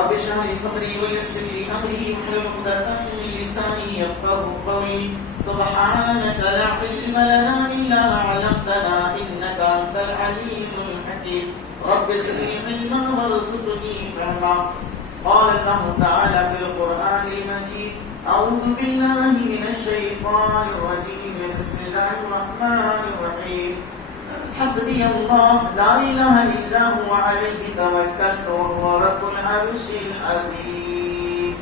رب اشرح لي صدري ويسر لي امري واحلل عقدة من لساني يفقهوا قولي سبحانك لا علم لنا الا ما علمتنا انك انت العليم الحكيم رب زدني علما وارزقني فهما. قال الله تعالى في القرآن المجيد أعوذ بالله من الشيطان الرجيم بسم الله الرحمن الرحيم حسبي الله لا إله إلا هو عليه توكلت وهو رب العرش العظيم.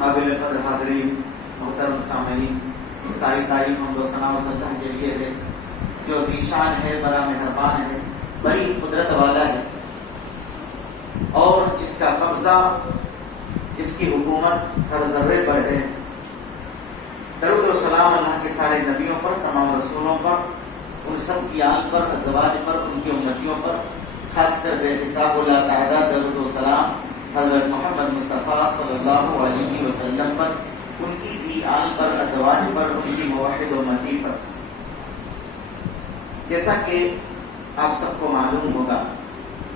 قابل قدر حاضرین محترم سامعین، ساری تعریف ہم و ثنا و سجدہ کے لیے ہے جو ذیشان ہے، بڑا مہربان ہے، بڑی قدرت والا ہے، اور جس کا قبضہ، جس کی حکومت ہر ذرے پر ہے. درود و سلام اللہ کے سارے نبیوں پر، تمام رسولوں پر، ان سب کی آل پر، ازواج پر، ان کی امتیوں پر، خاص کر بے حساب اللہ تعالیٰ درود و سلام حضرت محمد مصطفیٰ صلی اللہ علیہ وسلم پر، ان کی بھی آل پر، ازواج پر، ان کی موحد امتی پر. جیسا کہ آپ سب کو معلوم ہوگا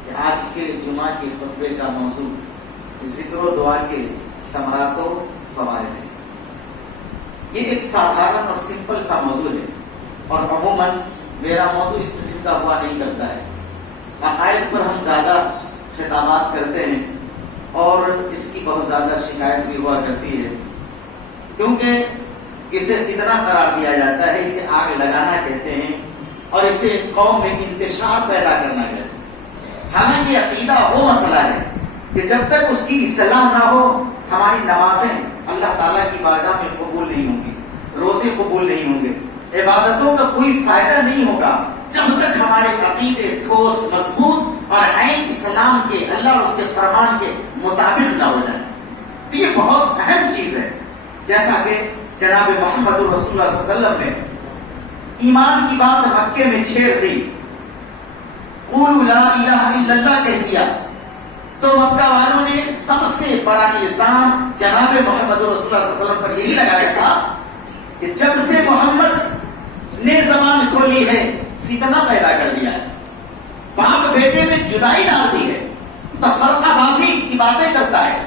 کہ آج کے جمعہ کے خطبے کا موضوع ذکر و دعا کے ثمرات و فوائد ہے. یہ ایک سادھارن اور سمپل سا موضوع ہے، اور عموماً میرا موضوع اس قسم کا ہوا نہیں کرتا ہے. عقائد پر ہم زیادہ خطابات کرتے ہیں اور اس کی بہت زیادہ شکایت بھی ہوا کرتی ہے، کیونکہ اسے فتنہ قرار دیا جاتا ہے، اسے آگ لگانا کہتے ہیں، اور اسے قوم میں انتشار پیدا کرنا کہتے ہیں. حالانکہ عقیدہ وہ مسئلہ ہے کہ جب تک اس کی اصلاح نہ ہو ہماری نمازیں اللہ تعالیٰ کی بارگاہ میں قبول نہیں ہوں گی، روزے قبول نہیں ہوں گے، عبادتوں کا کوئی فائدہ نہیں ہوگا جب تک ہمارے عقیدے ٹھوس، مضبوط اور عین اسلام کے، اللہ اور اس کے فرمان کے مطابق نہ ہو جائیں. تو یہ بہت اہم چیز ہے. جیسا کہ جناب محمد رسول اللہ صلی اللہ علیہ وسلم نے ایمان کی بات مکے میں چھیڑ دی، قولوا لا الہ الا اللہ کہہ دیا، تو مکہ والوں نے سب سے بڑا الزام جناب محمد رسول اللہ صلی اللہ علیہ وسلم پر یہی لگایا تھا کہ جب سے محمد نے زبان کھولی ہے فتنہ پیدا کر دیا ہے، باپ بیٹے میں جدائی ڈال دی ہے، تفرقہ بازی کی باتیں کرتا ہے.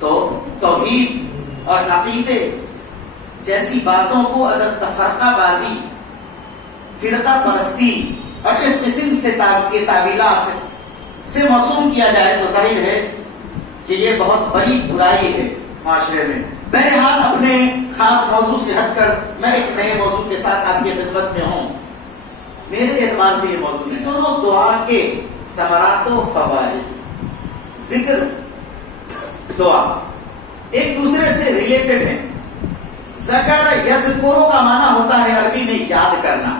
تو توحید اور عقیدے جیسی باتوں کو اگر تفرقہ بازی، فرقہ پرستی اور اس قسم سے کے تعویلات سے معصوم کیا جائے تو ظاہر ہے کہ یہ بہت بڑی برائی ہے معاشرے میں. بہرحال اپنے خاص موضوع سے ہٹ کر میں ایک نئے موضوع کے ساتھ آپ کی خدمت میں ہوں. میرے اعتبار سے یہ موضوع ہے دونوں دعا کے ثمرات و فوائد. ذکر، دعا ایک دوسرے سے ریلیٹڈ ہیں. ذکر یذکرو کا معنی ہوتا ہے عربی میں یاد کرنا،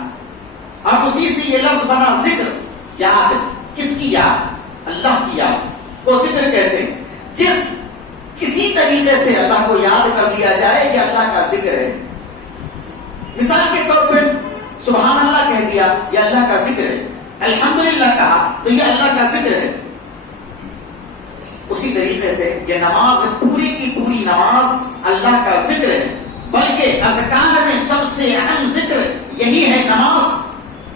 اور اسی سے یہ لفظ بنا ذکر، یاد. کس کی یاد؟ اللہ کی یاد کو ذکر کہتے ہیں. جس کسی طریقے سے اللہ کو یاد کر لیا جائے یہ اللہ کا ذکر ہے. مثال کے طور پہ سبحان اللہ کہہ دیا، یہ اللہ کا ذکر ہے. الحمدللہ کہا تو یہ اللہ کا ذکر ہے. اسی طریقے سے یہ نماز، پوری کی پوری نماز اللہ کا ذکر ہے. بلکہ اذکار میں سب سے اہم ذکر یہی ہے نماز.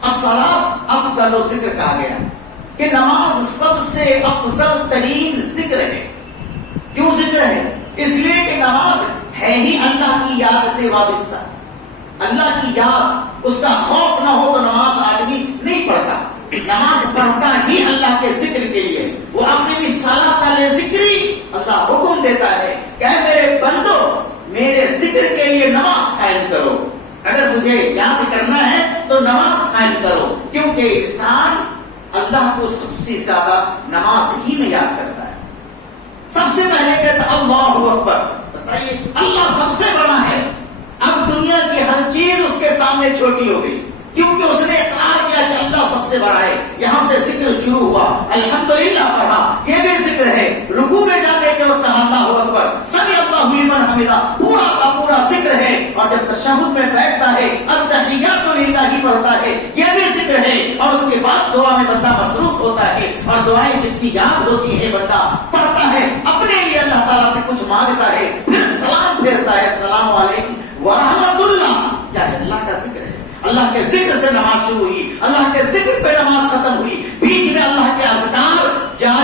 الصلاۃ افضل ذکر کہا گیا کہ نماز سب سے افضل ترین ذکر ہے. کیوں ذکر ہے؟ اس لیے کہ نماز ہے ہی اللہ کی یاد سے وابستہ. اللہ کی یاد، اس کا خوف نہ ہو تو نماز آدمی نہیں پڑھتا. نماز پڑھتا ہی اللہ کے ذکر کے لیے. وہ اپنی صلاۃ علی ذکری، اللہ حکم دیتا ہے کہ اے میرے بندو میرے ذکر کے لیے نماز قائم کرو. اگر مجھے یاد کرنا ہے تو نماز قائم کرو، کیونکہ انسان اللہ کو سب سے زیادہ نماز ہی میں یاد کرتا ہے. سب سے پہلے کہتا اللہ اکبر. بتائیے اللہ سب سے بڑا ہے. اب دنیا کی ہر چیز اس کے سامنے چھوٹی ہو گئی، کیونکہ اس نے اقرار کیا کہ اللہ سب سے بڑا ہے. یہاں سے ذکر شروع ہوا، الحمدللہ پڑھا، یہ بھی ذکر ہے. رکوع میں جانے کے وقت اللہ اکبر، سمی اللہ لمن حمدہ، پورا کا پورا ذکر ہے. اور جب تشہد میں بیٹھتا ہے التحیات للہ پڑھتا ہے، یہ بھی ذکر ہے. اور اس کے بعد دعا میں بندہ مصروف ہوتا ہے، اور دعائیں جتنی یاد ہوتی ہے بندہ پڑھتا ہے، اپنے لیے اللہ تعالیٰ سے کچھ مانگتا ہے، پھر سلام پھیرتا ہے، السلام علیکم ورحمۃ اللہ. کیا ہے؟ اللہ کا ذکر ہے. اللہ کے ذکر سے نماز شروع ہوئی، اللہ کے ذکر پہ نماز ختم ہوئی. بیچ میں اللہ کے اذکار جاری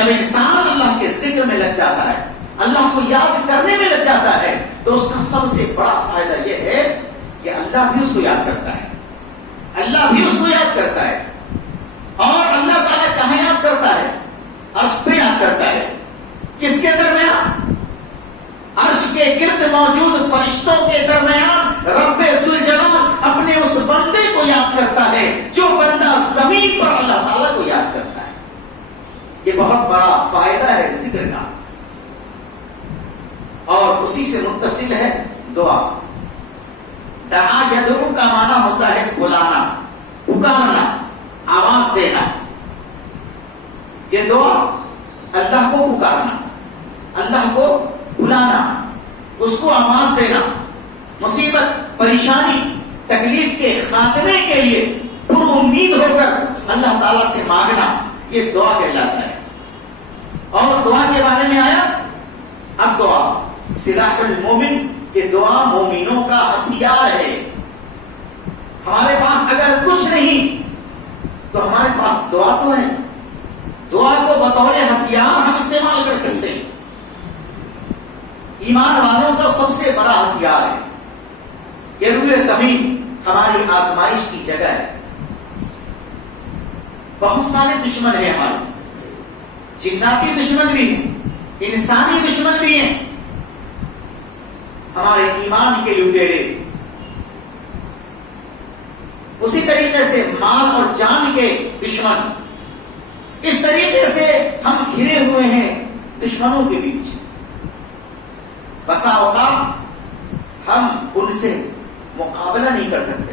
جب انسان اللہ کے ذکر میں لگ جاتا ہے، اللہ کو یاد کرنے میں لگ جاتا ہے، تو اس کا سب سے بڑا فائدہ یہ ہے کہ اللہ بھی اس کو یاد کرتا ہے، اللہ بھی اس کو یاد کرتا ہے۔ اور اللہ تعالیٰ کہاں یاد کرتا ہے؟ عرش پہ یاد کرتا ہے۔ کس کے درمیان؟ عرش کے گرد موجود فرشتوں کے درمیان رب ذوالجلال اپنے اس بندے کو یاد کرتا ہے جو بندہ زمین پر اللہ تعالیٰ کو یاد کرتا ہے۔ یہ بہت بڑا فائدہ ہے ذکر کا، اور اسی سے متصل ہے دعا۔ دعا یدعو کا معنی ہوتا ہے بلانا، پکارنا، آواز دینا۔ یہ دعا اللہ کو پکارنا، اللہ کو بلانا، اس کو آواز دینا، مصیبت، پریشانی، تکلیف کے خاتمے کے لیے پر امید ہو کر اللہ تعالیٰ سے مانگنا، یہ دعا کہلاتا ہے۔ اور دعا کے بارے میں آیا، اب دعا سلاح المومن، کہ دعا مومنوں کا ہتھیار ہے۔ ہمارے پاس اگر کچھ نہیں تو ہمارے پاس دعا تو ہے، دعا کو بطور ہتھیار ہم استعمال کر سکتے ہیں۔ ایمان والوں کا سب سے بڑا ہتھیار ہے۔ یہ روئے زمین ہماری آزمائش کی جگہ ہے۔ بہت سارے دشمن ہیں ہمارے، جناتی دشمن بھی ہیں، انسانی دشمن بھی ہیں، ہمارے ایمان کے لٹیرے۔ اسی طریقے سے مال اور جان کے دشمن، اس طریقے سے ہم گھرے ہوئے ہیں دشمنوں کے بیچ۔ بسا اوقات ہم ان سے مقابلہ نہیں کر سکتے،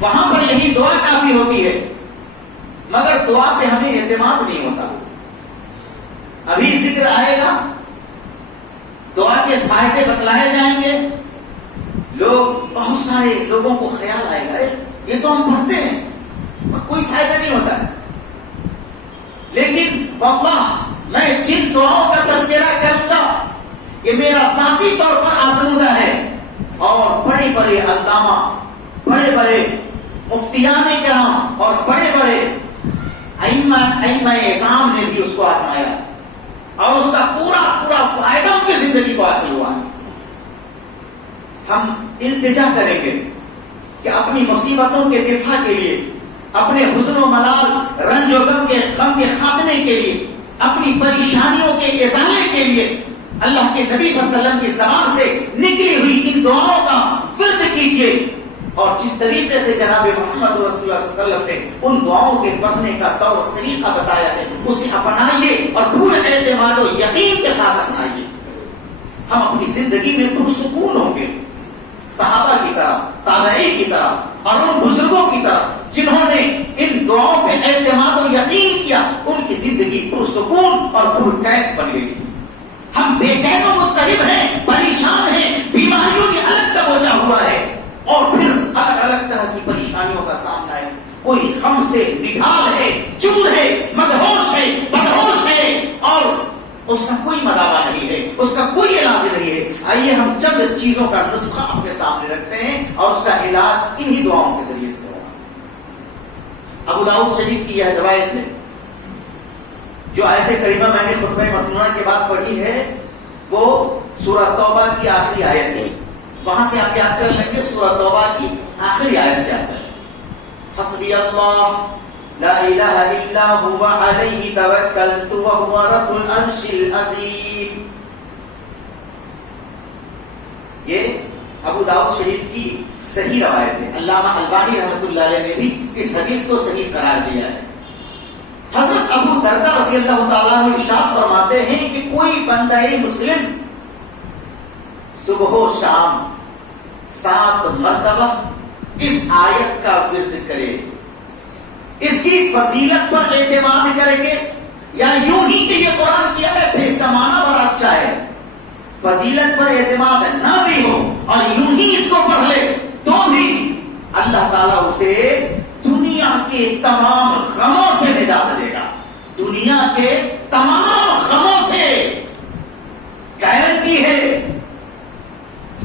وہاں پر یہی دعا کافی ہوتی ہے، مگر دعا پہ ہمیں اعتماد نہیں ہوتا۔ ابھی ذکر آئے گا، دعا کے فائدے بتلائے جائیں گے، لوگ بہت سارے لوگوں کو خیال آئے گا یہ تو ہم پڑھتے ہیں، کوئی فائدہ نہیں ہوتا ہے۔ لیکن واللہ میں جن دعاؤں کا تذکرہ کروں گا یہ میرا ذاتی طور پر آزمودہ ہے، اور بڑے بڑے علامہ، بڑے بڑے مفتیان کرام اور بڑے بڑے ائمہ اعظام نے بھی اس کو آزمایا، اور اس کا پورا پورا فائدہ ان کی زندگی کو حاصل ہوا ہے۔ ہم التجا کریں گے کہ اپنی مصیبتوں کے دفاع کے لیے، اپنے حزن و ملال، رنج و غم کے خاتمے کے لیے، اپنی پریشانیوں کے ازالے کے لیے اللہ کے نبی صلی اللہ علیہ وسلم کی زبان سے نکلی ہوئی ان دعاؤں کا ورد کیجیے، اور جس طریقے سے جناب محمد رسول اللہ صلی اللہ علیہ وسلم نے ان دعاؤں کے پڑھنے کا طور طریقہ بتایا ہے اسے اپنائیے اور پورے اعتماد و یقین کے ساتھ اپنائیے۔ ہم اپنی زندگی میں پرسکون ہوں گے، صحابہ کی طرح، تابعین کی طرح، اور ان بزرگوں کی طرح جنہوں نے ان دعاؤں پہ اعتماد و یقین کیا، ان کی زندگی پرسکون اور پرکیف بن گئی۔ ہم بے چین و مضطرب ہیں، پریشان ہیں، بیماریوں کی الگ کا بوجھا ہوا ہے، اور پھر الگ الگ طرح کی پریشانیوں کا سامنا ہے۔ کوئی غم سے نڈھال ہے، چور ہے، مدہوش ہے، بدہوش ہے، اور اس کا کوئی مداوا نہیں ہے، اس کا کوئی علاج نہیں ہے۔ آئیے ہم چند چیزوں کا نسخہ اپنے سامنے رکھتے ہیں، اور اس کا علاج انہی دعاؤں کے ذریعے سے ہوگا۔ ابو داؤد شریف کی یہ روایت ہے، جو آیت کریمہ میں نے خطبہ مسنونہ کے بعد پڑھی ہے، وہ سورہ توبہ کی آخری آیت ہے۔ وہاں سے آپ یاد کر لیں گے، سورہ توبہ کی آخری آیت سے یاد کر لیں۔ حسبی اللہ لا الہ الا هو علیہ توکلت وهو رب العرش العظیم۔ یہ ابو داؤد شریف کی صحیح روایت ہے۔ علامہ البانی رحمۃ اللہ علیہ نے بھی اس حدیث کو صحیح قرار دیا ہے۔ حضرت ابو درداء رضی اللہ تعالیٰ عنہ ارشاد فرماتے ہیں کہ کوئی بندہ مسلم صبح و شام 7 مرتبہ اس آیت کا ورد کرے، اس کی فضیلت پر اعتماد کریں گے، یا یوں ہی کہ یہ قرآن کی آیت ہے، اس کا معنی بڑا اچھا ہے، فضیلت پر اعتماد نہ بھی ہو اور یوں ہی اس کو پڑھ لے تو بھی اللہ تعالیٰ اسے دنیا کے تمام غموں سے نجات دے گا، دنیا کے تمام غموں سے گارنٹی ہے۔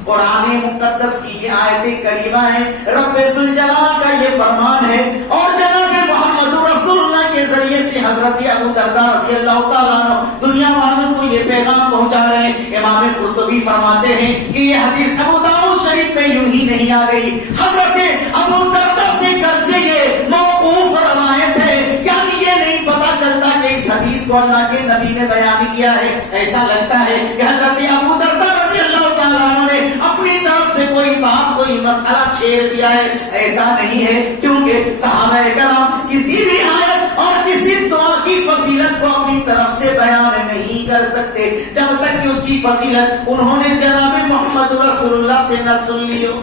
قرآن مقدس کی یہ آیت کریمہ ہے، رب ذوالجلال کا یہ فرمان ہے، اور جناب محمد رسول اللہ کے ذریعے سے حضرت حضرت ابو درداء رضی اللہ تعالیٰ عنہ دنیا والوں کو یہ پیغام پہنچا رہے ہیں. امام قرطبی فرماتے ہیں کہ یہ حدیث ابو داؤد شریف میں یوں ہی نہیں آ گئی. حضرت ابو درداء سے گرچہ یہ موقوف روایت ہے، یعنی یہ نہیں پتا چلتا کہ اس حدیث کو اللہ کے نبی نے بیان کیا ہے. ایسا لگتا ہے کہ حضرت ابو درداء رضی اللہ تعالیٰ عنہ نے اپنی طرف سے کوئی بات کوئی مسئلہ چھیڑ دیا ہے. ایسا نہیں ہے، کیونکہ صحابہ کرام کسی بھی آیت اور کسی دعا کی فضیلت کو اپنی طرف سے بیان نہیں کر سکتے جب تک کہ اس کی فضیلت انہوں نے جناب محمد رسول اللہ سے نہ سن لی ہو.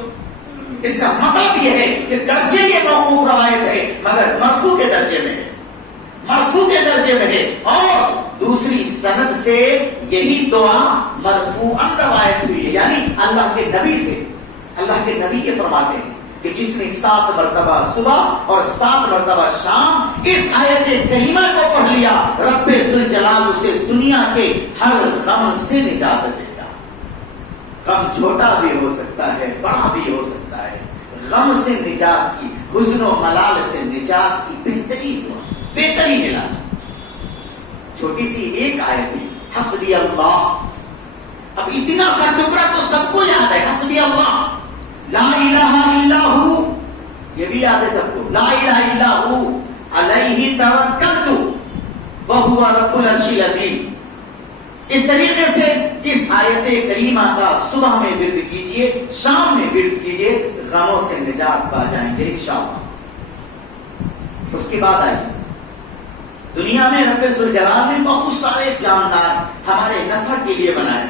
اس کا مطلب یہ ہے کہ درجے یہ موقوف روایت ہے مگر مرفوع کے درجے میں ہے، مرفوع کے درجے میں ہے. اور دوسری سند سے یہی دعا مرفوعاً روایت ہوئی ہے، یعنی اللہ کے نبی سے. اللہ کے نبی یہ فرماتے ہیں کہ جس نے 7 مرتبہ صبح اور 7 مرتبہ شام اس آیت کریمہ کو پڑھ لیا، رب ذوالجلال اسے دنیا کے ہر غم سے نجات دے گا. غم چھوٹا بھی ہو سکتا ہے، بڑا بھی ہو سکتا ہے. غم سے نجات کی، حزن و ملال سے نجات کی بہترین علاج. چھوٹی سی ایک آیت ہے، حسبی اللہ. اب اتنا سا ٹکڑا تو سب کو یاد ہے، حسبی اللہ، لا الہ الا ہو، یہ بھی یاد ہے سب کو. لا الہ الا ہو علیہ توکلت وہو رب العرش العظیم. اس طریقے سے اس آیت کریمہ کا صبح میں ورد کیجئے، شام میں ورد کیجئے، غموں سے نجات پا جائیں گے انشاءاللہ. اس کی بات آئی، دنیا میں رب ذوالجلال نے بہت سارے جاندار ہمارے نفع کے لیے بنائے،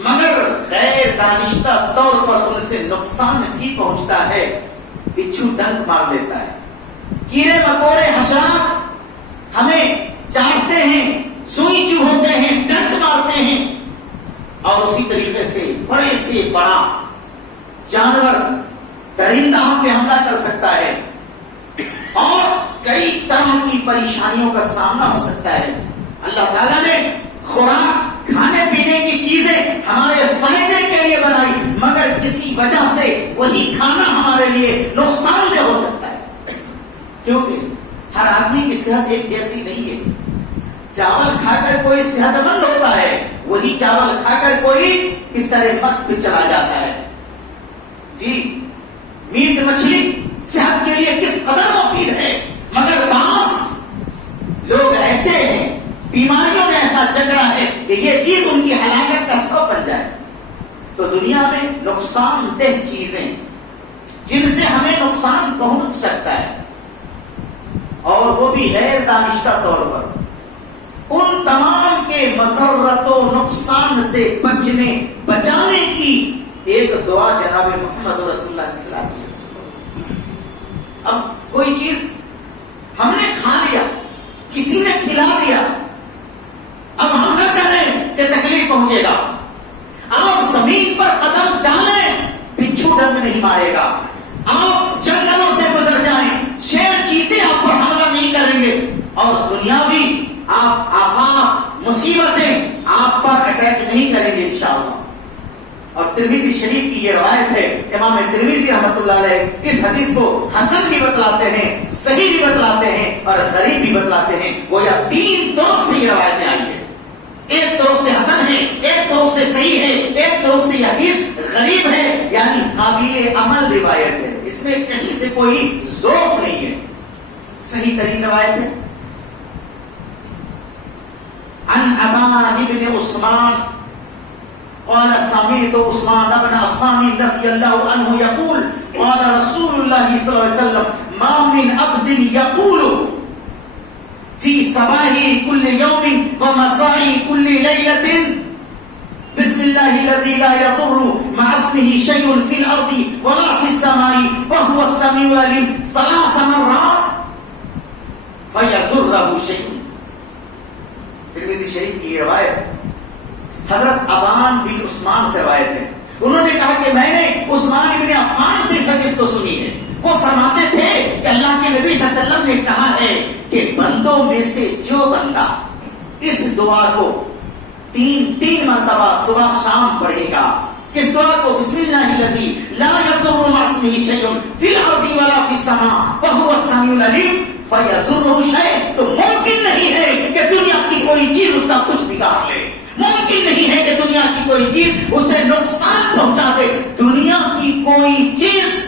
مگر غیر دانشتہ طور پر ان سے نقصان بھی پہنچتا ہے. بچھو ڈنک مار دیتا ہے، کیڑے مکوڑے حشرات ہمیں چاٹتے ہیں، سوئی چبھوتے ہیں، ڈنک مارتے ہیں. اور اسی طریقے سے بڑے سے بڑا جانور درندہ ہم پہ حملہ کر سکتا ہے اور کئی طرح کی پریشانیوں کا سامنا ہو سکتا ہے. اللہ تعالیٰ نے خوراک، کھانے پینے کی چیزیں ہمارے فائدے کے لیے بنائی، مگر کسی وجہ سے وہی کھانا ہمارے لیے نقصان دہ ہو سکتا ہے. کیونکہ ہر آدمی کی صحت ایک جیسی نہیں ہے. چاول کھا کر کوئی صحت مند ہوتا ہے، وہی چاول کھا کر کوئی اس طرح وقت پہ چلا جاتا ہے. جی، میٹ مچھلی صحت کے لیے کس قدر مفید ہے، مگر بعض لوگ ایسے ہیں، بیماریوں میں ایسا جگڑا ہے کہ یہ چیز ان کی ہلاکت کا سبب بن جائے. تو دنیا میں نقصان دہ چیزیں جن سے ہمیں نقصان پہنچ سکتا ہے اور وہ بھی غیر دانشتہ طور پر، ان تمام کے مسرت و نقصان سے بچانے کی ایک دعا جناب محمد رسول اللہ صلی اللہ علیہ وسلم. اب کوئی چیز ہم نے کھا لیا، کسی نے کھلا دیا، اب ہم نہ کریں کہ تکلیف پہنچے گا. آپ زمین پر قدم ڈالیں، بچھو ڈنک نہیں مارے گا. آپ جنگلوں سے گزر جائیں، شیر چیتے آپ پر حملہ نہیں کریں گے. اور دنیاوی آفات، مصیبتیں آپ پر اٹیک نہیں کریں گے انشاءاللہ. اور ترمذی شریف کی یہ روایت ہے، امام ترمذی رحمۃ اللہ علیہ اس حدیث کو حسن بھی بتلاتے ہیں، صحیح بھی بتلاتے ہیں اور غریب بھی بتلاتے ہیں. وہ یا 3 طرق سے یہ روایتیں آئی ہیں. ایک طرف سے حسن ہے، ایک طرف سے صحیح ہے، ایک طرف سے یہ حدیث غریب ہے، یعنی قابل عمل روایت ہے. اس میں کہیں سے کوئی ضعف نہیں ہے، صحیح ترین روایت ہے. عن ابان بن عثمان قال سمعت عثمان بن عفان رضي الله عنه يقول قال رسول الله صلى الله عليه وسلم ما من عبد يقول في صباح كل يوم ومساء كل ليلة بسم الله الذي لا يضر مع اسمه شيء في الأرض ولا في السماء وهو السميع العليم 3 مرات فيضره شيء. ترمذی شریف کی روایت حضرت ابان بن عثمان سے روایت ہے. انہوں نے کہا کہ میں نے عثمان بن عفان سے اس حدیث کو سنی ہے. وہ فرماتے تھے کہ اللہ کے نبی صلی اللہ علیہ وسلم نے کہا ہے کہ بندوں میں سے جو بندہ اس دعا کو 3 مرتبہ صبح شام پڑھے گا، کس دعا کو؟ بسم اللہ الذی لا یضر مع اسمہ شیء فی الارض ولا فی السماء وهو السمیع العلیم فَيَضُرُّهُ شَيْءٌ، تو ممکن نہیں ہے کہ دنیا کی کوئی چیز اس کا کچھ بگاڑ لے، ممکن نہیں ہے کہ دنیا کی کوئی چیز اسے نقصان پہنچا دے. دنیا کی کوئی چیز،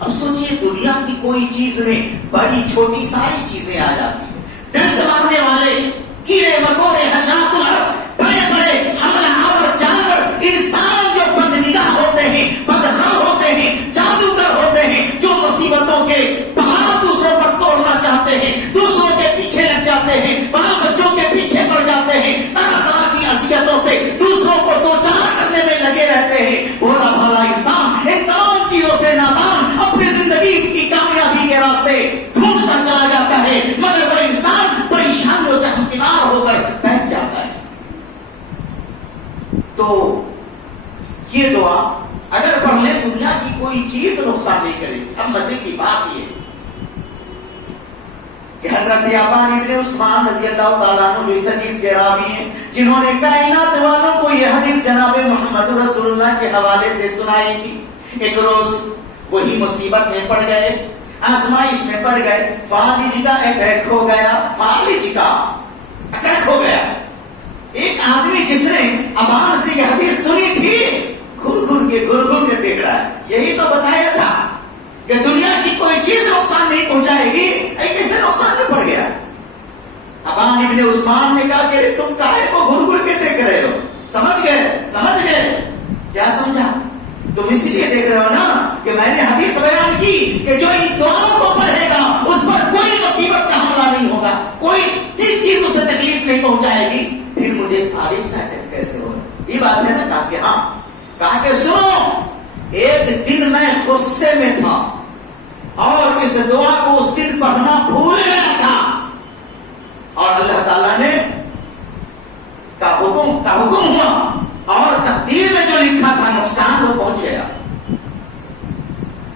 اب سوچئے دنیا کی کوئی چیز میں بڑی چھوٹی ساری چیزیں آ جاتی ہیں. ڈنک مارنے والے کیڑے مکوڑے، حشرات الارض، بڑے بڑے حملہ آور جانور، انسان جو بد نگاہ ہوتے ہیں، بدخواہ ہوتے ہیں، جادوگر ہوتے ہیں، جو مصیبتوں کے پہاڑ دوسروں پر توڑنا چاہتے ہیں، دوسروں کے پیچھے لگ جاتے ہیں، بال بچوں کے پیچھے پڑ جاتے ہیں، طرح طرح کی اذیتوں سے دوسروں کو دوچار کرنے میں لگے رہتے ہیں. بھولا بھالا انسان ان تمام چیزوں سے نادان اپنی زندگی کی کامیابی کے راستے ڈھونڈتا چلا جاتا ہے، مگر وہ انسان پریشانیوں سے ہمکنار ہو کر بیٹھ جاتا ہے. تو یہ دعا اگر پڑھ لیں دنیا کی کوئی چیز نقصان نہیں کرے گی. اب مزے کی بات یہ کہ حضرت عفان ابن عثمان رضی اللہ تعالیٰ عنہ اس حدیث کے راوی ہیں جنہوں نے کائنات والوں کو یہ حدیث جناب محمد رسول اللہ کے حوالے سے سنائی تھی. ایک روز وہی مصیبت میں پڑ گئے، آزمائش میں پڑ گئے، فالج کا اٹیک ہو گیا. فالج کا اٹیک ہو گیا. ایک آدمی جس نے عوام سے یہ حدیث سنی تھی گھر گھر کے دیکھ رہا ہے. یہی تو بتایا تھا کہ دنیا کی کوئی چیز نقصان نہیں پہنچائے گی، کیسے نقصان میں پڑ گیا. عفان ابن عثمان نے کہا کہ تم کاہے کو گھر کے دیکھ رہے ہو؟ سمجھ گئے کیا سمجھا؟ تم اس لیے دیکھ رہے ہو نا کہ میں نے حدیث بیان کی کہ جو ان دعاؤں کو پڑھے گا اس پر کوئی مصیبت کا حملہ نہیں ہوگا، کوئی چیز اسے تکلیف نہیں پہنچائے گی. پھر مجھے فالج کا اٹیک کیسے ہوگا؟ یہ بات ہے نا. کہا کہ ہاں. کہا کہ سنو، ایک دن میں غصے میں تھا اور اس دعا کو اس دن پڑھنا بھول گیا تھا، اور اللہ تعالیٰ نے کا حکم ہوا اور تقدیر میں جو لکھا تھا نقصان وہ پہنچ گیا.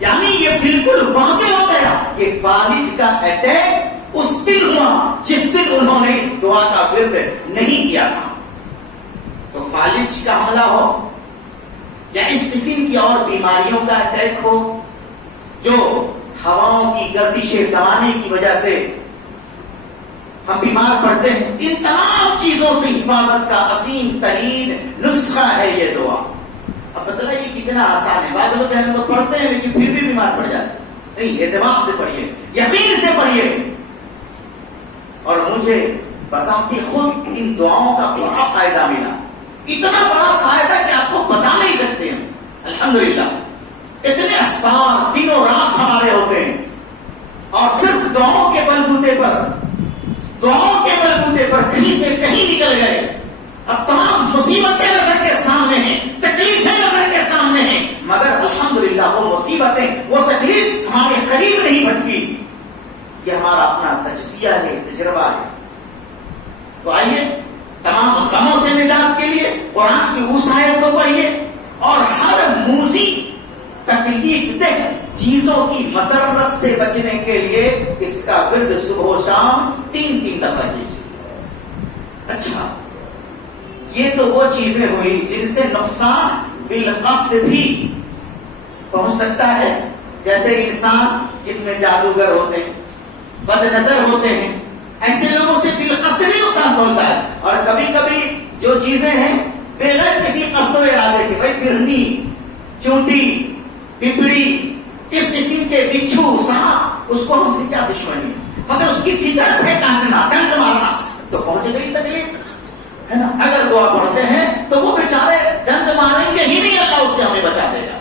یعنی یہ بالکل واضح ہو گیا کہ فالج کا اٹیک اس دن ہوا جس دن انہوں نے اس دعا کا ورد نہیں کیا تھا. تو فالج کا حملہ ہو یا اس قسم کی اور بیماریوں کا اٹیک ہو جو ہواؤں کی گردش زمانے کی وجہ سے ہم بیمار پڑتے ہیں، ان تمام چیزوں سے حفاظت کا عظیم ترین نسخہ ہے یہ دعا. اب بتلائیے کتنا آسان ہے. بعض لوگ ہیں تو پڑھتے ہیں لیکن پھر بھی بیمار پڑ جاتے ہیں. نہیں، اعتماد سے پڑھیے، یقین سے پڑھیے. اور مجھے بذات خود ان دعاؤں کا بڑا فائدہ ملا، اتنا بڑا فائدہ کہ آپ کو بتا نہیں سکتے ہیں. الحمدللہ اتنے اسباب دنوں رات ہمارے ہوتے ہیں اور صرف دعاؤں کے بلبوتے پر کہیں سے کہیں نکل گئے. اب تمام مصیبتیں نظر کے سامنے ہیں، تکلیفیں نظر کے سامنے ہیں، مگر الحمدللہ وہ مصیبتیں، وہ تکلیف ہمارے قریب نہیں بھٹکی. یہ ہمارا اپنا تجزیہ ہے، تجربہ ہے. تو آئیے تمام غموں سے نجات کے لیے قرآن کی اس آیت کو پڑھیے اور ہر موذی تکلیف دہ چیزوں کی مسرت سے بچنے کے لیے اس کا ورد صبح و شام 3 دفعہ لیجیے. اچھا، یہ تو وہ چیزیں ہوئی جن سے نقصان بالقصد بھی پہنچ سکتا ہے، جیسے انسان جس میں جادوگر ہوتے ہیں، بد نظر ہوتے ہیں، ایسے لوگوں سے بالقصد بھی نقصان پہنچتا ہے. اور کبھی کبھی جو چیزیں ہیں بغیر کسی قصد و ارادے کے، بھائی برنی، چونٹی، پپڑی، اس قسم کے بچھو، سانپ، اس کو ہم سے کیا دشمنی ہے، مگر اس کی فطرت ہے کاٹنا، ڈنک مارنا، تو پہنچ گئی تکلیف ہے نا. اگر دعا پڑھتے ہیں تو وہ بیچارے ڈنک ماریں گے ہی نہیں، اللہ اس سے ہمیں بچا دے گا.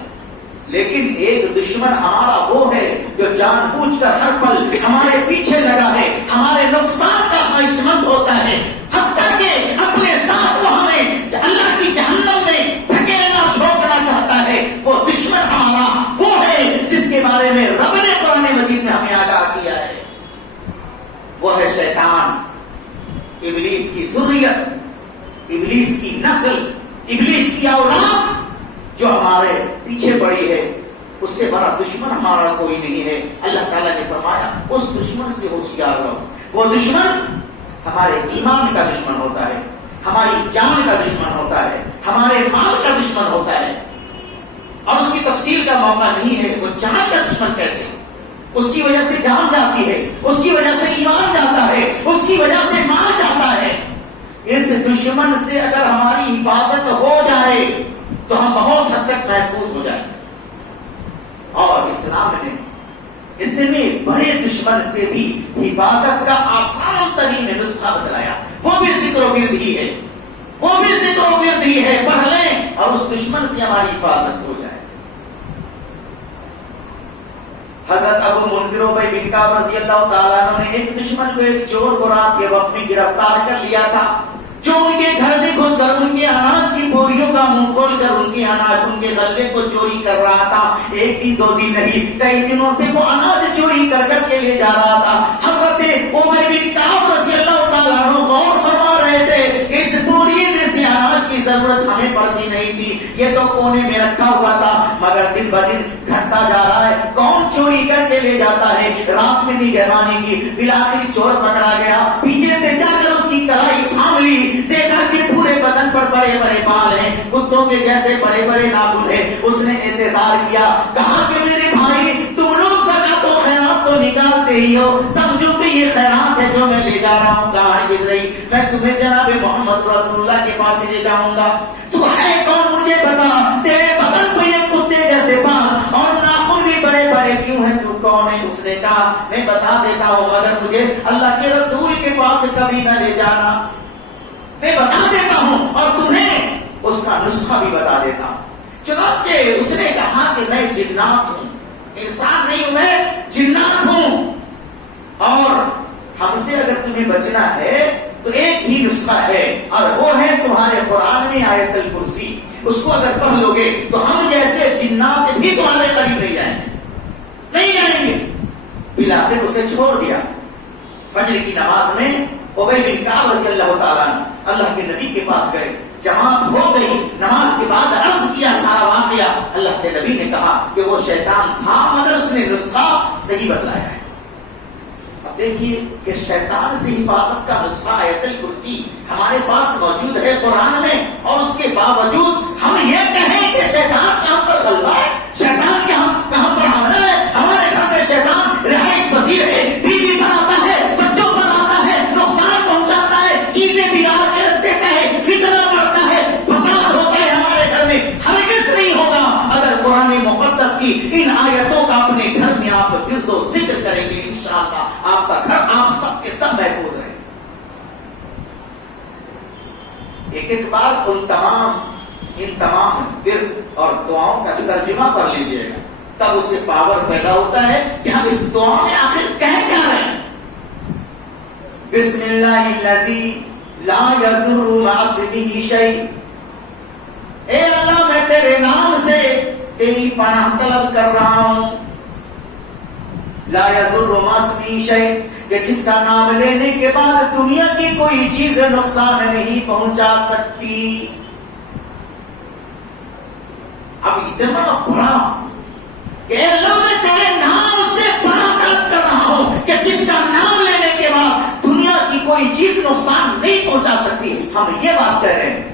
لیکن ایک دشمن ہمارا وہ ہے جو جان بوجھ کر ہر پل ہمارے پیچھے لگا ہے، ہمارے نقصان کا خواہش مند ہوتا ہے، حتیٰ کہ اپنے ساتھ وہ ہمیں اللہ کی جہنم میں دھکیلنا چھوڑنا چاہتا ہے. وہ دشمن ہمارا وہ ہے جس کے بارے میں رب نے قرآن مجید میں ہمیں آگاہ کیا ہے. وہ ہے شیطان، ابلیس کی ذریت، ابلیس کی نسل، ابلیس کی اولاد جو ہمارے پیچھے پڑی ہے. اس سے بڑا دشمن ہمارا کوئی نہیں ہے. اللہ تعالیٰ نے فرمایا اس دشمن سے ہوشیار رہو. وہ دشمن ہمارے ایمان کا دشمن ہوتا ہے، ہماری جان کا دشمن ہوتا ہے، ہمارے مال کا دشمن ہوتا ہے. اور اس کی تفصیل کا موقع نہیں ہے. وہ جان کا دشمن کیسے؟ اس اس کی وجہ سے جان جاتی ہے، اس کی وجہ سے ایمان جاتا ہے، اس کی وجہ سے مال جاتا ہے. اس دشمن سے اگر ہماری حفاظت ہو جائے تو ہم بہت حد تک محفوظ ہو جائیں. اور اسلام نے اتنے بڑے دشمن سے بھی حفاظت کا آسان ترین نسخہ بتلایا. وہ بھی ذکر و ورد ہی ہے، وہ بھی ذکر و ورد ہی ہے. پڑھ لیں اور اس دشمن سے ہماری حفاظت ہو جائے. حضرت ابو منذر ابی بن کعب رضی اللہ تعالیٰ عنہ نے ایک دشمن کو، ایک چور کو رات کے وقت میں گرفتار کر لیا تھا. چور کے گھر میں گھس کر ان کے اناج کی بوریوں کا منہ کھول کر ان کے اناج، ان کے غلے کو چوری کر رہا تھا. ایک دن 2 دن نہیں، کئی دنوں سے وہ اناج چوری کر کر کے لے جا رہا تھا. حضرت ابی بن کعب رضی اللہ تعالیٰ عنہ غور فرما رہے تھے، اس بوری میں سے اناج کی ضرورت ہمیں پڑتی نہیں تھی، یہ تو کونے میں رکھا ہوا تھا، مگر دن بدن گھٹتا جا رہا ہے. کون چوری کر کے لے جاتا ہے؟ رات میں نگہبانی کی. بالآخر چور پکڑا گیا، پیچھے سے جا کر اس کی کلائی تھام لی. دیکھا کہ پورے بدن پر بڑے بڑے بال ہیں، کتوں کے جیسے بڑے بڑے ناخن ہیں. اس نے انتظار کیا، کہا کہ میرے بھائی تم لوگ زکات و خیرات تو نکالتے ہی ہو، سمجھو کہ یہ خیرات ہے جو میں لے جا رہا ہوں. کہاں گز رہی؟ میں تمہیں جناب محمد رسول اللہ کے پاس لے جاؤں گا. تو ہے کون مجھے بتا؟ تیرے بدن کو یہ کتے جیسے بال اور ناخن بھی بڑے بڑے کیوں ہیں؟ تو کون ہے؟ اس نے کہا میں بتا دیتا ہوں، مگر مجھے اللہ کے رسول کے پاس کبھی نہ لے جانا. میں بتا دیتا ہوں اور تمہیں اس کا نسخہ بھی بتا دیتا ہوں. چنانچہ اس نے کہا کہ میں جنات ہوں، انسان نہیں ہوں، میں جنات ہوں، اور ہم سے اگر تمہیں بچنا ہے تو ایک ہی نسخہ ہے، اور وہ ہے تمہارے قرآن میں آیت الکرسی. اس کو اگر پڑھ لو گے تو ہم جیسے جنات بھی تمہارے قریب نہیں جائیں گے، نہیں جائیں گے. بالآخر اسے چھوڑ دیا. فجر کی نماز میں ابی بن کعب رضی اللہ تعالیٰ اللہ کے نبی کے پاس گئے. جماعت ہو گئی، نماز کے بعد عرض کیا سارا واقعہ. اللہ کے نبی نے کہا کہ وہ شیطان تھا، مگر اس نے نسخہ صحیح بتلایا ہے. اب دیکھیے کہ شیطان سے حفاظت کا نسخہ آیت الکرسی ہمارے پاس موجود ہے قرآن میں، اور اس کے باوجود ہم یہ کہیں کہ شیطان کہاں پر غلبہ ہے، شیطان کہاں پر حملہ ہے. ہمارے گھر میں شیطان رہائش پذیر ہے، بیوی بناتا ہے، بچوں پر آتا ہے، نقصان پہنچاتا ہے، چیزیں بگاڑ کے رکھ دیتا ہے، فتنہ بڑھتا ہے، فساد ہوتا ہے ہمارے گھر میں. ہرگز نہیں ہوگا اگر قرآن مقدس کی ان آیتوں کا اپنے گھر میں آپ گرد و ذکر کریں گے. انشاءاللہ آپ کا گھر آپ سب کے سب محفوظ رہے. ایک بار ان تمام ورد اور دعاؤں کا ترجمہ کر لیجئے گا، تب اس سے پاور پیدا ہوتا ہے کہ ہم اس دعا میں آخر کہہ کیا رہے ہیں. بسم اللہ الذی لا یضر مع اسمہ شیء. اے اللہ میں تیرے نام سے تیری پناہ طلب کر رہا ہوں. لا یضر مع اسمہ شیء، کہ جس کا نام لینے کے بعد دنیا کی کوئی چیز نقصان نہیں پہنچا سکتی. اب اتنا بڑا کہ اللہ میں تیرے نام سے پناہ طلب کر رہا ہوں کہ جس کا نام لینے کے بعد دنیا کی کوئی چیز نقصان نہیں پہنچا سکتی. ہم یہ بات کہہ رہے ہیں،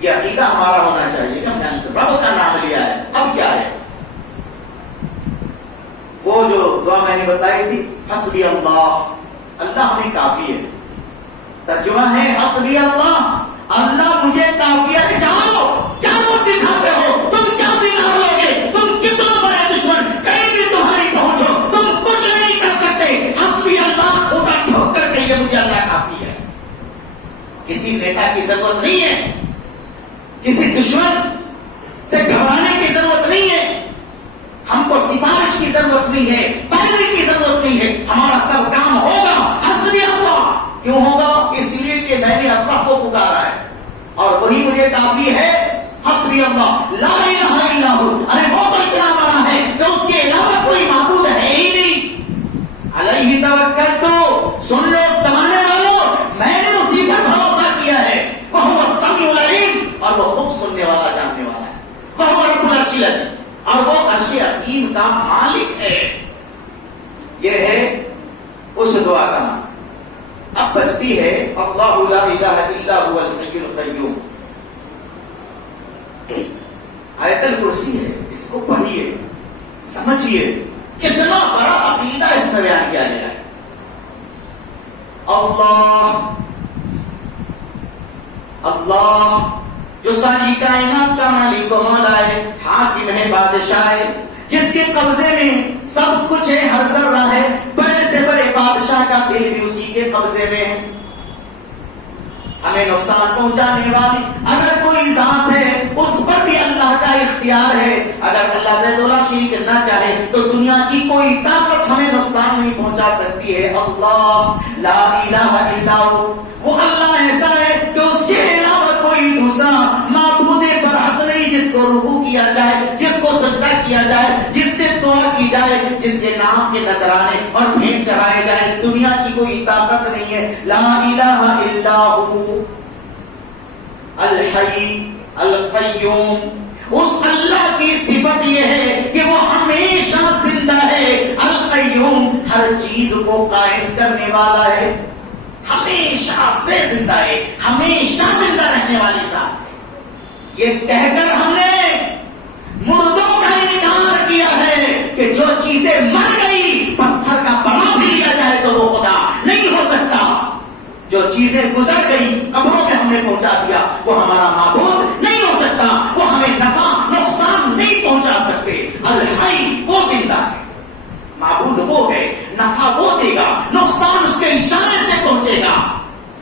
یہ عقیدہ ہمارا ہونا چاہیے کہ ہم نے رب کا نام لیا ہے. اب کیا ہے؟ وہ جو دعا میں نے بتائی تھی، حسبی اللہ، اللہ ہمیں کافی ہے. ترجمہ ہے حسبی اللہ، اللہ مجھے کافی ہے. جاؤ کیا روپ دکھاتے ہو؟ تم کیا بگاڑ لو گے؟ تم کتنا بڑے دشمن، کہیں بھی تمہاری پہنچو تم کچھ نہیں کر سکتے. حسبی اللہ کھوٹا ٹھوک کر کہیے مجھے اللہ کافی ہے. کسی نیتا کی ضرورت نہیں ہے، کسی دشمن سے گھبرانے کی ضرورت نہیں ہے، ہم کو سفارش کی ضرورت نہیں ہے، پیروی کی ضرورت نہیں ہے. ہمارا سب کام ہوگا حسبی اللہ. کیوں ہوگا؟ اس لیے کہ میں نے اللہ کو پکارا ہے اور وہی مجھے کافی ہے. حسبی اللہ لا الہ الا ہو. ارے وہ تو اتنا بڑا ہے کہ اس کے علاوہ کوئی معبود ہے ہی نہیں. علیہ توکلت، سن لو زمانے والوں، میں نے اسی پر بھروسہ کیا ہے. وہ السمیع العلیم، اور وہ خوب سننے والا جاننے والا ہے. وہ رب العرش العظیم، اور وہ عرش عظیم کا مالک ہے. یہ ہے اس دعا کا نام. اب بچتی ہے اللہ لا الہ الا هو الحی القیوم. آیت الکرسی ہے، اس کو پڑھیے، سمجھیے کتنا بڑا عقیدہ اللہ اللہ جو ساری کائنات کا مالک و مولا ہے، حاکم ہے، بادشاہ ہے، جس کے قبضے میں سب کچھ ہے، ہر ذرہ ہے، بڑے سے بڑے بادشاہ کا دل بھی اسی کے قبضے میں ہے۔ ہمیں نقصان پہنچانے والی اگر کوئی ذات ہے اس پر بھی اللہ کا اختیار ہے۔ اگر اللہ تعالیٰ شریک نہ چاہے تو دنیا کی کوئی طاقت ہمیں نقصان نہیں پہنچا سکتی ہے۔ اللہ لا الہ الا ہو، وہ اللہ ایسا ہے کہ اس کے علاوہ کوئی دوسرا معبود برحق نہیں جس کو رکوع کیا جائے، جس کو سجدہ کیا جائے، جس سے دعا کی جائے، جس کے نام کے نذرانے اور بھیٹ چڑھائے جائے۔ دنیا کی کوئی طاقت نہیں ہے۔ لا الہ الا ہو الحی القیوم، اس اللہ کی صفت یہ ہے کہ وہ ہمیشہ زندہ ہے، القیوم ہر چیز کو قائم کرنے والا ہے، ہمیشہ سے زندہ ہے، ہمیشہ زندہ رہنے والی ذات ہے۔ یہ کہہ کر ہم نے مردوں کا انکار کیا ہے کہ جو چیزیں مر گئی پتھر کا بنا بھی لیا جائے تو وہ خدا نہیں ہو سکتا، جو چیزیں گزر گئی قبروں میں ہم نے پہنچا دیا وہ ہمارا معبود نہیں ہو سکتا، وہ ہمیں نفع نقصان نہیں پہنچا سکتے۔ الحی وہ زندہ ہے، معبود وہ ہے، نفع وہ دے گا، نقصان اس کے اشارے سے پہنچے گا۔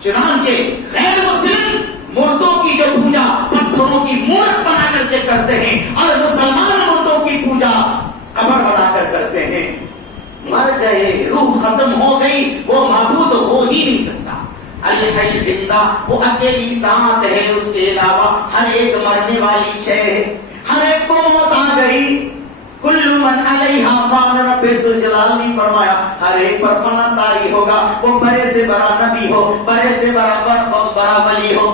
چنانچہ غیر مسلم مردوں کی جو پوجا پتھروں کی مورت بنا کر کے کرتے ہیں اور مسلمان مردوں کی پوجا قبر بنا کر کرتے ہیں۔ مر گئے، روح ختم ہو گئی، وہ معبود ہو ہی نہیں سکتا۔ الحی زندہ، وہ اکیلی ذات ہے، اس کے علاوہ ہر ایک مرنے والی شے ہے، ہر ایک کو موت آ گئی۔ کل من علیہا فان، رب ذوالجلال نے فرمایا ہر ایک پر فنا طاری ہوگا، وہ بڑے سے بڑا نبی ہو، بڑے سے بڑا ولی ہو،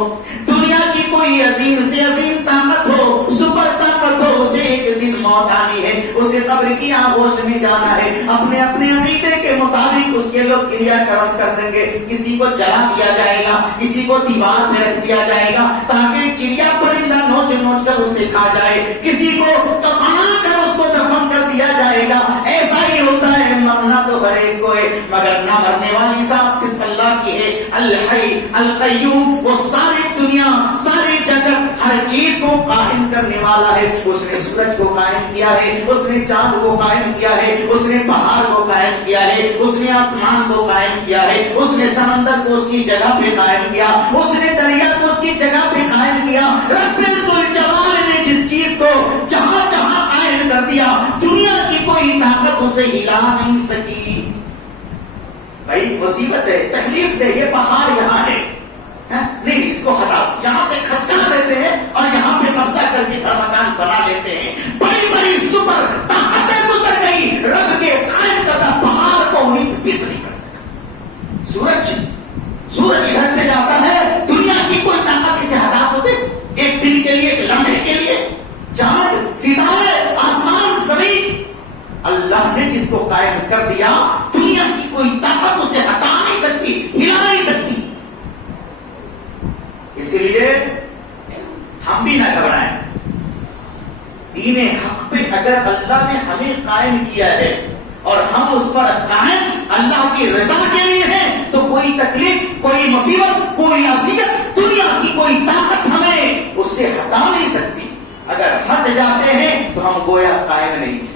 دنیا کی کوئی عظیم سے عظیم طاقت ہو، سپر طاقت ہو، اسے ایک دن موت آنی ہے، اسے قبر کی آغوش میں جانا ہے۔ اپنے اپنے عقیدے کے مطابق اس کے لوگ کریا کرم کر دیں گے، کسی کو جلا دیا جائے گا، کسی کو دیوار میں رکھ دیا جائے گا تاکہ چڑیا پرندہ نوچ نوچ کر اسے کھا جائے، کسی کو دفنا کر اس کو دفن کر دیا جائے گا۔ ایسا ہی ہوتا ہے، مرنا تو ہر ایک کو ہے مگر نہ مرنے والی ذات صرف اللہ کی ہے۔ الحی القیوم، وہ ساری دنیا، ساری جگت، ہر چیز کو قائم کرنے والا ہے۔ اس نے سورج کو قائم کیا ہے، اس نے چاند کو قائم کیا ہے، اس نے پہاڑ کو قائم کیا ہے، اس نے آسمان کو قائم کیا ہے، اس نے سمندر کو اس کی جگہ پہ قائم کیا، اس نے دریا کو اس کی جگہ پہ قائم کیا۔ رب ذوالجلال نے جس چیز کو جہاں جہاں قائم کر دیا دنیا کی کوئی طاقت اسے ہلا نہیں سکی۔ بھائی مصیبت ہے، تکلیف دے، یہ پہاڑ یہاں ہے، نہیں اس کو ہٹا، یہاں سے کھسکا دیتے ہیں اور یہاں پہ قبضہ کر کے گھر مکان بنا لیتے ہیں۔ بڑی بڑی سپر طاقتیں گزر گئی، رب کے قائم کردہ پہاڑ کو پیس نہیں کر سکا۔ سورج ادھر سے جاتا ہے، دنیا کی کوئی طاقت اسے ہٹا تو دے، ایک دن کے لیے، ایک لمحے کے لیے۔ چاند، ستارے، آسمان، زمین، اللہ نے جس کو قائم کر دیا دنیا کی کوئی طاقت اسے ہٹا نہیں سکتی، ہلا نہیں سکتی۔ اس لیے ہم بھی نہ گھبرائیں، دین حق پہ اگر اللہ نے ہمیں قائم کیا ہے اور ہم اس پر قائم اللہ کی رضا کے لیے ہیں تو کوئی تکلیف، کوئی مصیبت، کوئی اذیت، دنیا کی کوئی طاقت ہمیں اس سے ہٹا نہیں سکتی۔ اگر ہٹ جاتے ہیں تو ہم گویا قائم نہیں ہیں۔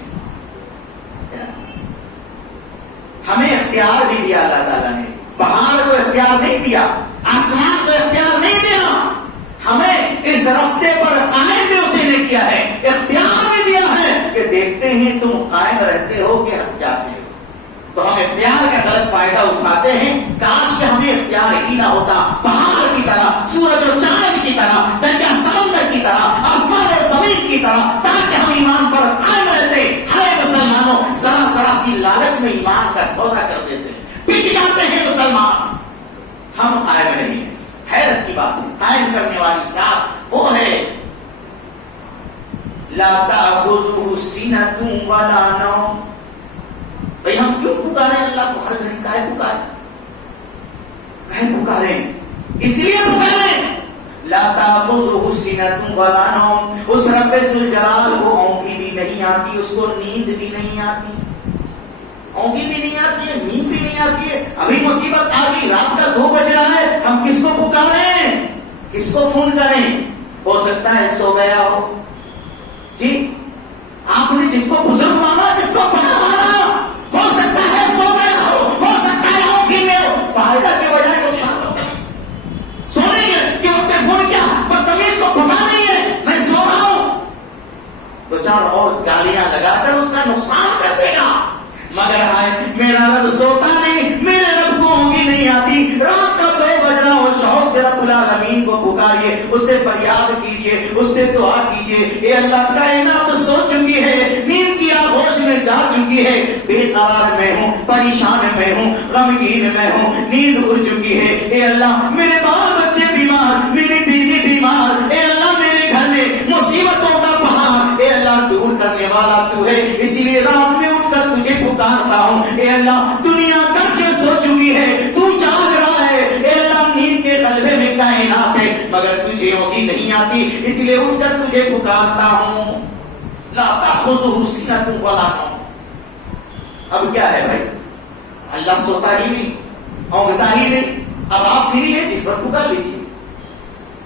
ہمیں اختیار بھی دیا اللہ تعالیٰ نے، پہاڑ کو اختیار نہیں دیا، آسمان کو اختیار نہیں دیا، ہمیں اس راستے پر قائم بھی اسی نے کیا ہے، اختیار بھی دیا ہے کہ دیکھتے ہیں تم قائم رہتے ہو کہ ہٹ جاتے ہو۔ تو ہم اختیار کا غلط فائدہ اٹھاتے ہیں۔ کاش کہ ہمیں اختیار ہی نہ ہوتا، پہاڑ کی طرح، سورج اور چاند کی طرح، دریا سمندر کی طرح، آسمان اور زمین کی طرح، تاکہ ہم ایمان پر قائم رہتے۔ ہر مسلمانوں ذرا ذرا سی لالچ میں ایمان کا سودا کر دیتے ہیں، بک جاتے ہیں مسلمان۔ ہم قائم نہیں ہیں۔ حیرت کی بات ہے، قائم کرنے والی ذات وہ ہے لا تأخذہ سنۃ ولا نوم۔ بھئی ہم کیوں پکاریں اللہ کو ہر گھڑی؟ کاہے پکاریں؟ اس لیے پکاریں لا تأخذہ سنۃ ولا نوم، اس رب ذوالجلال کو اونگی بھی نہیں آتی، اس کو نیند بھی نہیں آتی، اونگی بھی نہیں آتی ہے، نیند بھی نہیں نہیں آتی ہے. ابھی مصیبت آ گئی, رات کا 2 بج رہا ہے, ہم کس کو پکاریں, کس کو فون کریں؟ ہو سکتا ہے سو گیا ہو. جی آپ نے جس کو بزرگ مانا, جس کو بڑا مانا, ہو سکتا ہے سو گیا ہو سکتا ہے آنکھی میں ہو. فائدہ کی وجہ نقصان ہوتا ہے. سونے کے اس نے فون کیا, بدتمیز کو پتا نہیں ہے میں سو رہا ہوں, 2-4 اور گالیاں لگا کر اس کا نقصان کر دے گا. مگر ہائے میرا رب سوتا نہیں, میرے رب کو اونگی نہیں آتی. رات کا 2 بج رہا ہو, شوق سے رب العالمین کو پکاریے, اس سے فریاد کیجیے, اس سے دعا کیجیے. اے اللہ, کائنات سو چکی ہے, نیند کی آغوش میں جا چکی ہے, بے قرار میں ہوں, پریشان میں ہوں, غمگین میں ہوں, نیند اڑ چکی ہے. اے اللہ میرے بال بچے بیمار, میری بیوی بیمار, اے اللہ میرے گھر میں مصیبتوں کا پہاڑ, اے اللہ دور کرنے والا تو ہے, اسی لیے رات میں اٹھ کر تجھے پکارتا ہوں. اے اللہ دنیا گرچہ سو چکی ہے, تو جاگ رہا ہے. اے اللہ نیند کے غلبے میں کائنات ہے, مگر تجھے اونگی نہیں آتی, اس لیے اٹھ کر تجھے پکارتا ہوں. لا تأخذہ سنۃ ولا نوم. اب کیا ہے بھائی, اللہ سوتا ہی نہیں, اونگتا ہی نہیں. اب آپ فری ہے, جس وقت پکار لیجیے.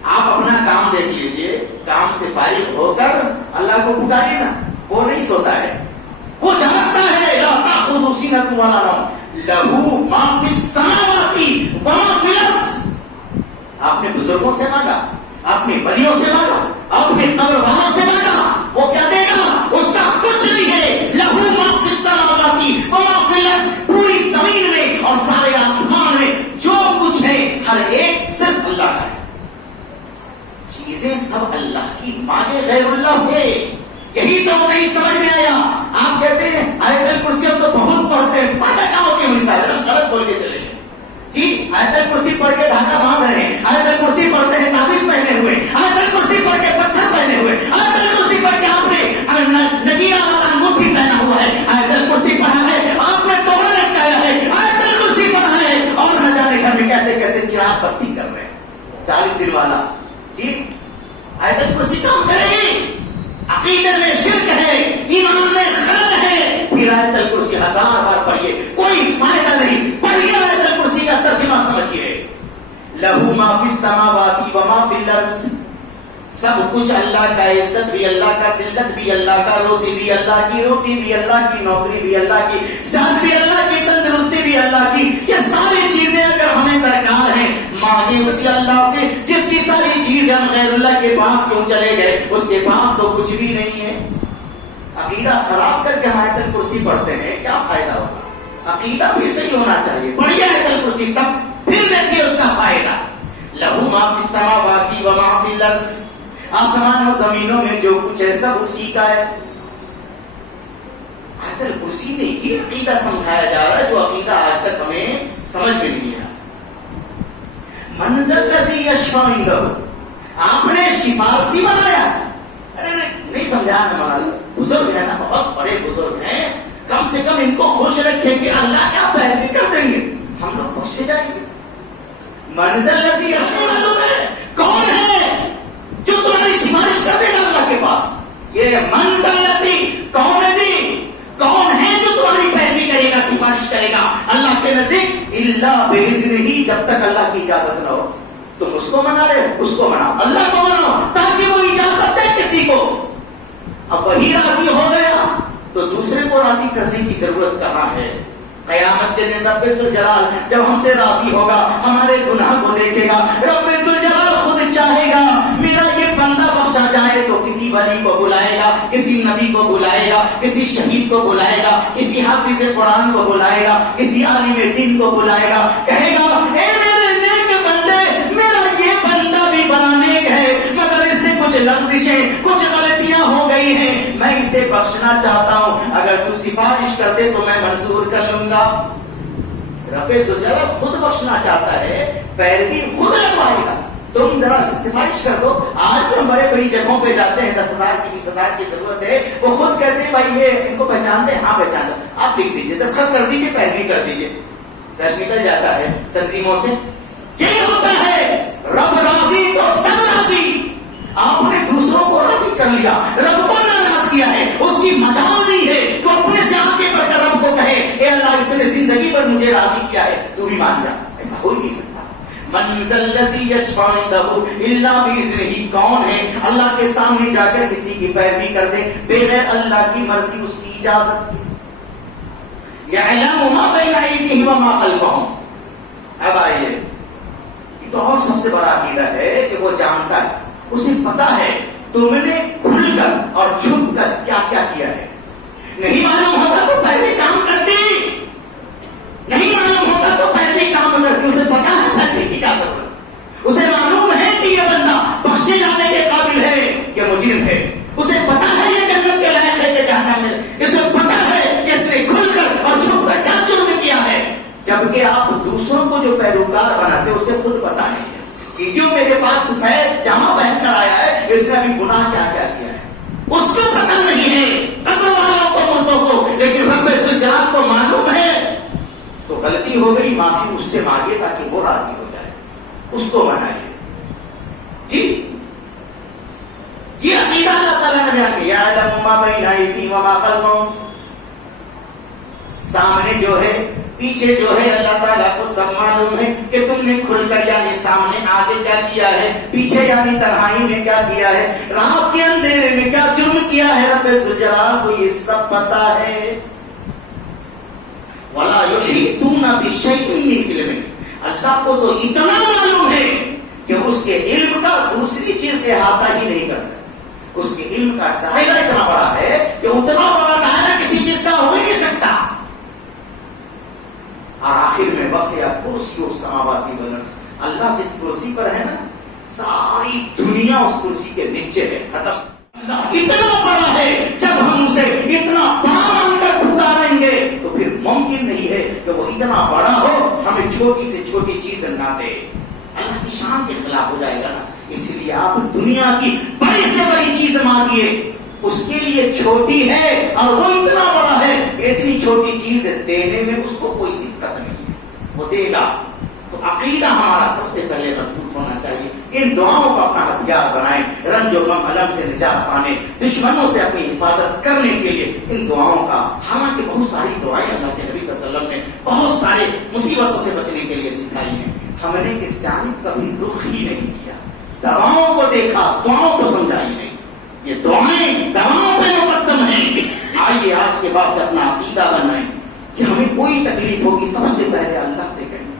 آپ اپنا کام دیکھ لیجیے, کام سے فارغ ہو کر اللہ کو پکاریے نا. وہ نہیں سوتا ہے, وہ جانتا ہے. لا تأخذہ سنۃ ولا نوم لہ ما فی السماوات وما فی الارض. آپ نے بزرگوں سے مانگا, آپ نے ولیوں سے مانگا, آپ نے قبر والوں سے مانگا, وہ کیا دے گا؟ اس کا کچھ نہیں ہے. لہ ما فی السماوات وما فی الارض, پوری زمین میں اور سارے آسمان میں جو کچھ ہے ہر ایک صرف اللہ کا ہے. چیزیں سب اللہ کی مانگے غیر اللہ سے. یہی تو نہیں سمجھ میں آیا. آپ کہتے ہیں آیت الکرسی ہم تو بہت پڑھتے ہیں, فائدہ کیا ہوتی ہے؟ مثال ہم غلط بول کے چلے گئے جی. آیت الکرسی پڑھ کے دھاگا باندھ رہے ہیں, آیت الکرسی پڑھتے ہیں تعویذ پہنے ہوئے, آیت الکرسی پڑھ کے پتھر پہنے ہوئے, آیت الکرسی پڑھ کے آپ نے نگیرہ والا انگوٹھی پہنا ہوا ہے, آیت الکرسی پڑھا ہے, آپ نے توڑا لٹکایا ہے, آیت الکرسی پڑھا ہے, اور نہ جانے گھر میں کیسے کیسے چراغ بتی کر رہے ہیں 40 دن والا. جی آیت الکرسی کام کرے گی؟ عقیدے میں شرک ہے, ایمان میں خلل ہے. پھر آیت الکرسی 1000 بار پڑھیے, کوئی فائدہ نہیں. پڑھیے آیت الکرسی کا ترجمہ سمجھیے. لہ ما فی السماوات وما فی الارض, سب کچھ اللہ کا. عزت بھی اللہ کا, ذلت بھی اللہ کا, روزی بھی اللہ کی, روٹی بھی اللہ کی, نوکری بھی اللہ کی, صحت بھی اللہ کی, تندرستی بھی اللہ کی. یہ ساری چیزیں اگر ہمیں درکار ہیں, مانگے اسی اللہ سے جس کی ساری چیزیں ہم غیر اللہ کے پاس کیوں چلے گئے, اس کے پاس تو کچھ بھی نہیں ہے. عقیدہ خراب کر کے ہم آیت الکرسی پڑھتے ہیں, کیا فائدہ ہوگا؟ عقیدہ بھی صحیح ہونا چاہیے. پڑھیے آیت الکرسی, تب پھر دیکھیے اس کا فائدہ. لہ ما فی السماوات وما فی الارض, آسمان اور زمینوں میں جو کچھ ہے سب اسی کا ہے. آیت الکرسی میں یہ عقیدہ سمجھایا جا رہا ہے جو عقیدہ آج تک ہمیں سمجھ میں نہیں آیا. منزل الذی یشفع عندہ, آپ نے سفارشی بنایا. ارے نہیں سمجھا ہمارا, بزرگ ہے نا, بہت بڑے بزرگ ہیں, کم سے کم ان کو خوش رکھیں گے, اللہ کیا پیروی کر دیں گے, ہم لوگ بخشے جائیں گے. منزل الذی یشفع عندہ, کون ہے جو تمہاری سفارش کر دے گا اللہ کے پاس؟ یہ منزل الذی کون ہے جی, کون ہے جو تمہاری پیروی کرے گا, سفارش کرے گا اللہ کے نزدیک؟ اللہ بإذنہ, جب تک اللہ کی اجازت نہ ہو. تم اس کو منا رہے ہو, اس کو مناؤ, اللہ کو مناؤ, تاکہ وہ اجازت دے کسی کو. اب وہی راضی ہو گیا تو دوسرے کو راضی کرنے کی ضرورت کہاں ہے؟ قیامت کے دن رب ذوالجلال جب ہم سے راضی ہوگا, ہمارے گناہ کو دیکھے گا, رب ذوالجلال خود چاہے گا میرا یہ بندہ بخشا جائے تو کسی ولی کو بلائے گا, کسی نبی کو بلائے گا, کسی شہید کو بلائے گا, کسی حافظ قرآن کو بلائے گا, کسی عالم دین کو بلائے گا, کہے گا اے میرے نیک بندے, میرا یہ بندہ بھی بڑا نیک ہے, مگر اس سے کچھ لفظیں, کچھ غلطیاں ہو گئی ہیں, میں اسے بخشنا چاہتا ہوں, اگر تو سفارش کر دے تو میں منظور کر لوں گا. رب ذوالجلال خود بخشنا چاہتا ہے, پیروی خود لگوائے گا. تم ذرا سفارش کر دو. آج تو ہم بڑے بڑی جگہوں پہ جاتے ہیں, 10,000 کی 20,000 کی ضرورت ہے, وہ خود کہتے ہیں بھائی یہ ان کو پہچانتے ہیں, ہاں پہچان دو, آپ لکھ دیجیے, دستخط کر دیجیے, پیروی کر دیجیے. پیسہ نکل جاتا ہے تنظیموں سے. یہ ہوتا ہے رب راضی تو سب راضی. آپ نے دوسروں کو راضی کر لیا, رب کو ناراض کیا ہے, اس کی مجال نہیں ہے تو اپنے سے آگے بڑھ کر رب کو کہے اے اللہ اس نے زندگی زندگی پر مجھے راضی کیا ہے تو بھی مان جا. ایسا ہو ہی نہیں سکتا. من ذا الذی یشفع عندہ الا باذنہ. کون ہے اللہ کے سامنے جا کر کسی کی پیروی کر دے بغیر اللہ کی مرضی اس کی اجازت کی. یعلم ما بین ایدیہم وما خلفہم. اب آئیے, یہ تو اور سب سے بڑا عقیدہ ہے کہ وہ جانتا ہے, اسے پتا ہے تم نے کھل کر اور چھپ کر کیا کیا کیا ہے. نہیں معلوم ہوتا تو پہلے کام کرتی, نہیں معلوم ہوتا تو پہلے کام کرتی. اسے پتا ہے پہلے کی کیا ضرورت, اسے معلوم ہے کہ یہ بندہ بخشے جانے کے قابل ہے کہ مجرم ہے. اسے پتا ہے یہ جنت کے لائق ہے کہ جہنم میں. اسے پتا ہے کہ اس نے کھل کر اور چھپ کر کیا جرم کیا ہے. جبکہ آپ دوسروں کو جو پیروکار بناتے اسے خود پتا نہیں ہے کہ جو میرے پاس سفید جامہ پہن کر آیا ہے اس نے ابھی گناہ کیا کیا کیا ہے. اس کو پتا نہیں ہے, قبر والوں کو, مردوں کو, لیکن رب ذوالجلال کو معلوم ہے. تو غلطی ہو گئی, معافی اس سے مانگے تاکہ وہ راضی ہو جائے, اس کو بنائیے. جی یہ عقیدہ اللہ تعالیٰ نے بیان کیا. یعلم ما بین ایدیہم وما خلفہم. سامنے جو ہے پیچھے جو ہے اللہ تعالیٰ کو سب معلوم ہے کہ تم نے کھل کر یعنی سامنے آگے کیا کیا ہے, پیچھے یعنی تنہائی میں کیا کیا ہے, رات کے اندھیرے میں کیا جرم کیا ہے. رب ذوالجلال کو یہ سب پتا ہے. وَلَا يُحِيطُونَ بِشَيْءٍ مِّنْ عِلْمِهِ. اللہ کو تو اتنا معلوم ہے کہ اس کے علم کا دوسری چیز احاطہ ہی نہیں کر سکتی. اس کے علم کا دائرہ اتنا بڑا ہے کہ اتنا بڑا دائرہ کسی چیز کا ہو ہی نہیں سکتا. اور آخر میں وسع کرسی السماوات والارض. اللہ جس کرسی پر ہے نا, ساری دنیا اس کرسی کے نیچے ہے, ختم. اللہ اتنا بڑا ہے, جب ہم اسے اتنا بڑا مان کر پکاریں گے تو پھر ممکن نہیں ہے کہ وہ اتنا بڑا ہو ہمیں چھوٹی سے چھوٹی چیز نہ دے. اللہ کی شان کے خلاف ہو جائے گا نا. اس لیے آپ دنیا کی بڑی سے بڑی چیز مانگیے, اس کے لیے چھوٹی ہے اور وہ اتنا بڑا ہے, اتنی چھوٹی چیز دینے میں اس کو کوئی دقت نہیں ہے, وہ دے گا. تو عقیدہ ہمارا سب سے پہلے مضبوط ہونا چاہیے. ان دعاؤں کو اپنا ہتھیار بنائیں, رنج و غم الم سے نجات پانے, دشمنوں سے اپنی حفاظت کرنے کے لیے ان دعاؤں کا. حالانکہ بہت ساری دعائیں اللہ کے نبی صلی اللہ علیہ وسلم نے بہت سارے مصیبتوں سے بچنے کے لیے سکھائی ہیں. ہم نے اس جانب کبھی رخ ہی نہیں کیا, دعاؤں کو دیکھا, دعاؤں کو سمجھا ہی نہیں. یہ دعائیں دعاؤں پہ مقدم ہیں. آئیے آج کے بعد سے اپنا عقیدہ بنائیں کہ ہمیں کوئی تکلیف ہوگی سب سے پہلے اللہ سے کہیں,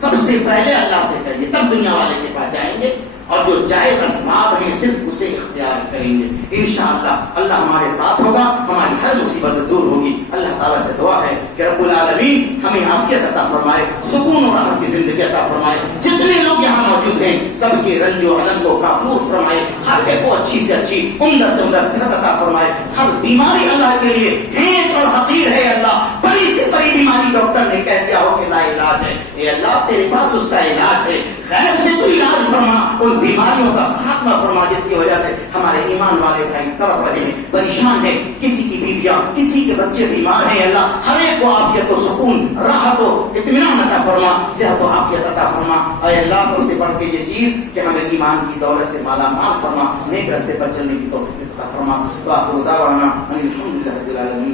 سب سے پہلے اللہ سے کریے, تب دنیا والے کے پاس جائیں گے اور جو جائز اسباب ہیں صرف اسے اختیار کریں گے. انشاءاللہ اللہ ہمارے ساتھ ہوگا, ہماری ہر مصیبت دور ہوگی. اللہ تعالیٰ سے دعا ہے کہ رب العالمین ہمیں عافیت عطا فرمائے, سکون اور راحت کی زندگی عطا فرمائے. جتنے لوگ یہاں موجود ہیں سب کے رنج و الم کو کافور فرمائے, ہر ایک کو اچھی سے اچھی عمدہ سے عمدہ صحت عطا فرمائے. ہر بیماری اللہ کے لیے ہینس اور حقیر ہے. اللہ بڑی سے بڑی بیماری ڈاکٹر نے کہہ دیا ہو کہ لا علاج ہے, اے اللہ تیرے پاس اس کا علاج ہے. غیب سے تو علاج فرما, ان بیماریوں کا خاتمہ فرما جس کی وجہ سے ہمارے ایمان والے بھائی تڑپ رہے ہیں, پریشان ہیں. کسی کی بیویاں, کسی کے بچے بیمار ہیں. اللہ ہر ایک کو عافیت و سکون, راحت و اطمینان عطا فرما, صحت و عافیت عطا فرما. اے اللہ سب سے بڑھ کے یہ چیز کہ ہمیں ایمان کی دولت سے مالا مال فرما, نیک راستے پر چلنے کی توفیق عطا فرما. وآخر دعوانا ان الحمد للہ رب العالمین.